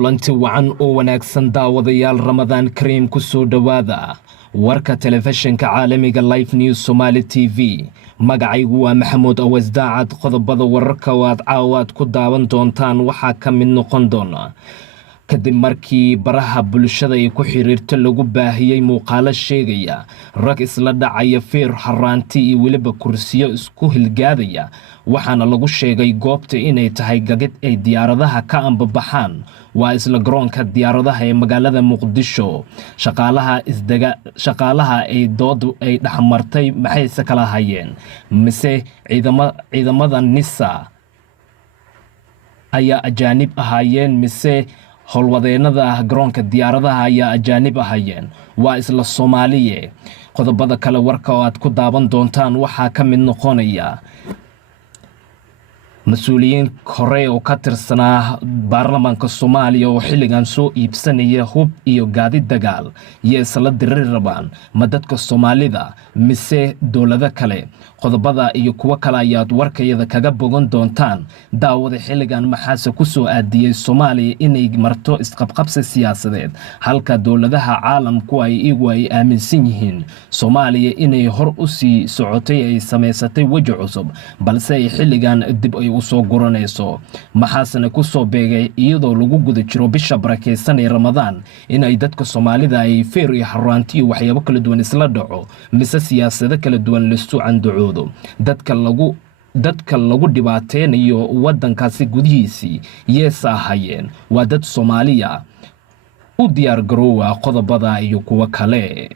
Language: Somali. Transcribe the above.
kulanti wacan oo wanaagsan daawadayaal Ramadaan Kareem ku soo dhawaada warka telefishinka caalamiga Live News Somali TV magacaygu waa Maxamuud Awas Daacad qodobada wararka waad caawaad ku daawan doontaan waxa ka mid noqon doona kadib markii baraha bulshada ay ku xiriirto lagu baahiyay muuqaalo sheegaya rag isla dhacaya feer haraanti iyo waliba kursiyo isku hilgaadaya waxaana lagu sheegay goobta inay tahay gagad ay diyaaradaha ka ambabaxaan waa isla garoonka diyaaradaha ee magaalada Muqdisho shaqaalaha ay dood ay dhaxmartay maxay kala hayeen mise ciidamada NISA ayaa ajaanib ahaayeen mise howlwadeenada garoonka diyaaradaha ayaa ajaanib ahaayeen waa isla Soomaaliye qodobada kale warka oo aad ku daawan doontaan waxa ka mid noqonaya mas'uuliyiin hore oo ka tirsanaa baarlamaanka Soomaaliya oo xilligan soo iibsanaya hub iyo gaadi dagaal iyo isla dirir rabaan ma dadka Soomaalida mise dawlada kale qodobada iyo kuwa kale ayaad warkayada kaga bogan doontaan daawada xilligan maxaase ku soo aadiyay Soomaaliya inay marto isqabqabsi siyaasadeed halka dawladaha caalamku ay aaminsan yihiin Soomaaliya inay hor u sii socotay ay sameysatay waji cusub balse ay xilligan dib ay u soo guranayso maxaasna ku soo beegay iyadoo lagu guda jiro bisha barakeysan ee Ramadaan inay dadka Soomaalida ay feer iyo haraanti waxyaabo kala duwan isla dhaco mise siyaasado kala duwan la soo candacoodo dadka lagu dhibaateynayo wadankaasi gudihiisii yeesa hayeen waa dad Soomaaliya u diyaar garoowa qodobada iyo kuwa kale